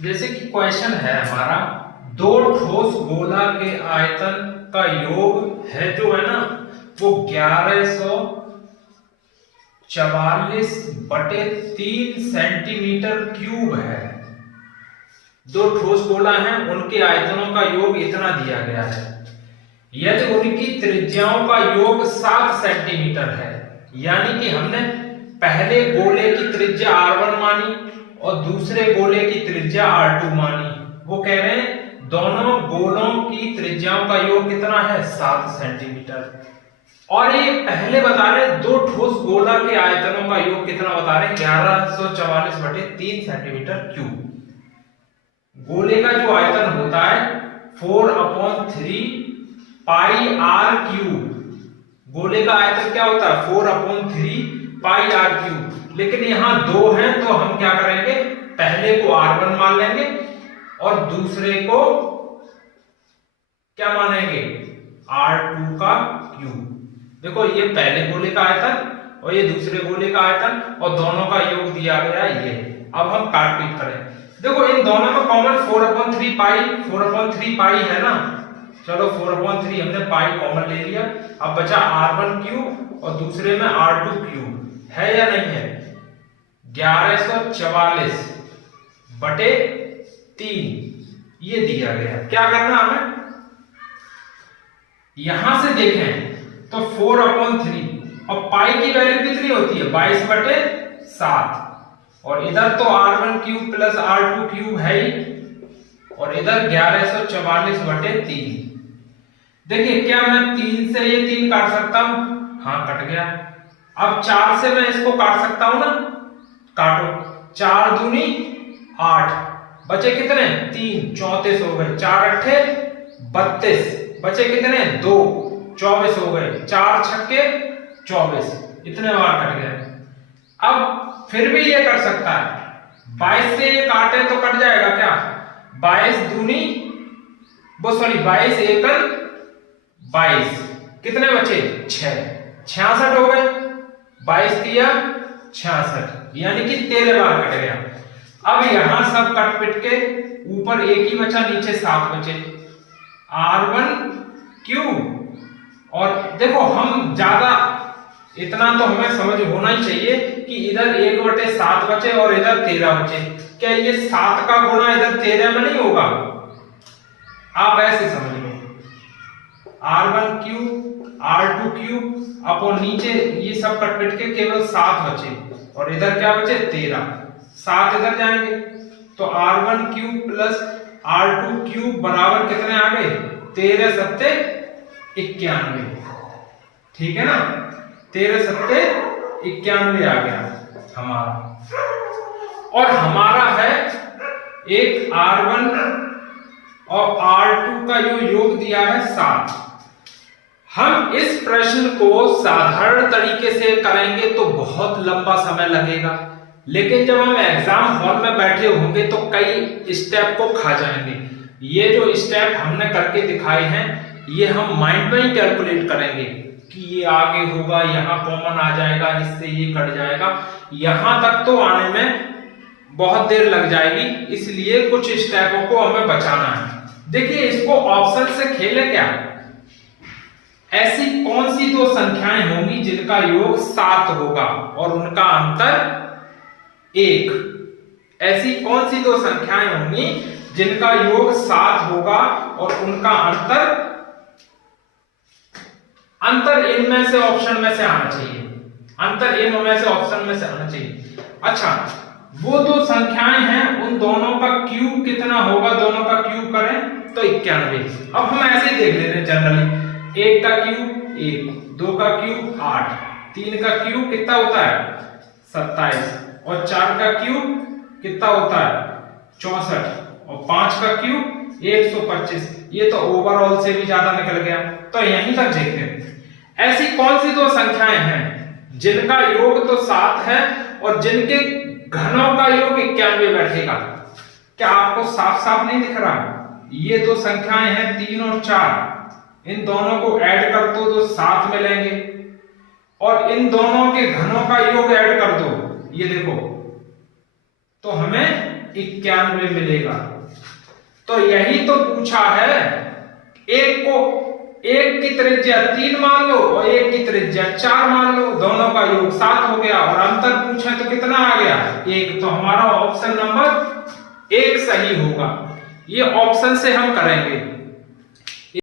जैसे कि क्वेश्चन है हमारा, दो ठोस गोला के आयतन का योग है जो है ना वो 1144 बटे 3 सेंटीमीटर क्यूब है। दो ठोस गोला हैं, उनके आयतनों का योग इतना दिया गया है। यदि उनकी त्रिज्याओं का योग 7 सेंटीमीटर है, यानी कि हमने पहले गोले की त्रिज्या r1 मानी और दूसरे गोले की त्रिज्या r2 मानी। वो कह रहे हैं दोनों गोलों की त्रिज्याओं का योग कितना है 7 सेंटीमीटर। और ये पहले बता रहे दो ठोस गोला के आयतनों का योग कितना बता रहे 1144 बटे 3 सेंटीमीटर क्यूब। गोले का जो आयतन होता है 4/3 पाई आर क्यूब। गोले का आयतन क्या होता है 4/3 पाई आर क्यूब। लेकिन यहां दो हैं तो हम क्या करेंगे, पहले को r1 मान लेंगे और दूसरे को क्या मानेंगे r2 का क्यूब। देखो ये पहले गोले का आयतन और ये दूसरे गोले का आयतन और दोनों का योग दिया गया ये। अब हम काटपीट करें। देखो इन दोनों में कॉमन 4/3 पाई है ना, चलो 4/3 हमने पाई कॉमन ले लिया। अब बचा r1 क्यूब और दूसरे में r2 क्यूब, है या नहीं है। 1144 बटे 3 ये दिया गया। क्या करना हमें, यहां से देखें तो 4/3 और पाई की वैल्यू कितनी होती है 22 बटे 7 और इधर तो r1 cube plus r2 cube है ही और इधर 1144 बटे 3। देखिए क्या मैं 3 से ये 3 काट सकता हूं, हाँ कट गया। अब 4 से मैं इसको काट सकता हूं ना, काटो। 4 दूनी 8, बचे कितने 3, 34 हो गए। 4 अट्ठे 32, बचे कितने 2, 24 हो गए। 4 छक्के 24, इतने बार कट गए। अब फिर भी ये कर सकता है 22 से ये काटे तो कट जाएगा क्या, 22 दूनी वो सॉरी 22 एकल 22, कितने बचे 6, 66 हो गए। 22 किया 66, यानी कि 13 बार कट गया। अब यहां सब कट पिट के ऊपर एक ही बचा, नीचे 7 बचे। r1 क्यूब और देखो हम ज्यादा इतना तो हमें समझ होना ही चाहिए कि इधर 1/7 बचे और इधर 13 बचे। क्या ये 7 का गुणा इधर 13 में नहीं होगा, आप ऐसे समझ लो। r1 cube r2 cube upon नीचे ये सब कट पिट के केवल 7 बचे और इधर क्या बचे 13, 7 इधर जाएंगे तो r1 cube plus r2 cube बराबर कितने आ गए 13 सत्ते 91। ठीक है ना, 13 सत्ते 91 आ गया हमारा। और हमारा है एक r1 और r2 का जो योग दिया है 7। हम इस प्रश्न को साधारण तरीके से करेंगे तो बहुत लंबा समय लगेगा, लेकिन जब हम एग्जाम हॉल में बैठे होंगे तो कई स्टेप को खा जाएंगे। ये जो स्टेप हमने करके दिखाए हैं ये हम माइंड में ही कैलकुलेट करेंगे कि ये आगे होगा, यहाँ कॉमन आ जाएगा, इससे ये कट जाएगा। यहां तक तो आने में बहुत देर लग जाएगी, इसलिए कुछ स्टेपों को हमें बचाना है। देखिए इसको ऑप्शन से खेले क्या, ऐसी कौन सी दो संख्याएं होंगी जिनका योग 7 होगा और उनका अंतर 1। ऐसी कौन सी दो संख्याएं होंगी जिनका योग 7 होगा और उनका अंतर इनमें से ऑप्शन में से आना चाहिए, अंतर इनमें से ऑप्शन में से आना चाहिए। अच्छा वो दो संख्याएं हैं, उन दोनों का क्यूब कितना होगा, दोनों का क्यूब करें तो 91। अब हम ऐसे ही देख लेते हैं जनरली, 1 का क्यूब 1, 2 का क्यूब 8, 3 का क्यूब कितना होता है 27 और 4 का क्यूब कितना होता है 64 और 5 का क्यूब 125। ये तो ओवरऑल से भी ज्यादा निकल गया, तो यहीं तक देखते हैं। ऐसी कौन सी दो संख्याएं हैं जिनका योग तो 7 है और जिनके घनों का योग 91 बैठेगा। क्या आपको साफ साफ नहीं दिख रहा, ये दो संख्याएं हैं 3 और 4, इन दोनों को ऐड कर दो तो 7 मिलेंगे और इन दोनों के घनों का योग ऐड कर दो, ये देखो तो हमें 91 मिलेगा। तो यही तो पूछा है, एक की त्रिज्या 3 मान लो और एक की त्रिज्या 4 मान लो, दोनों का योग 7 हो गया और अंतर पूछे तो कितना आ गया 1। तो हमारा ऑप्शन नंबर 1 सही होगा। ये ऑप्शन से हम करेंगे।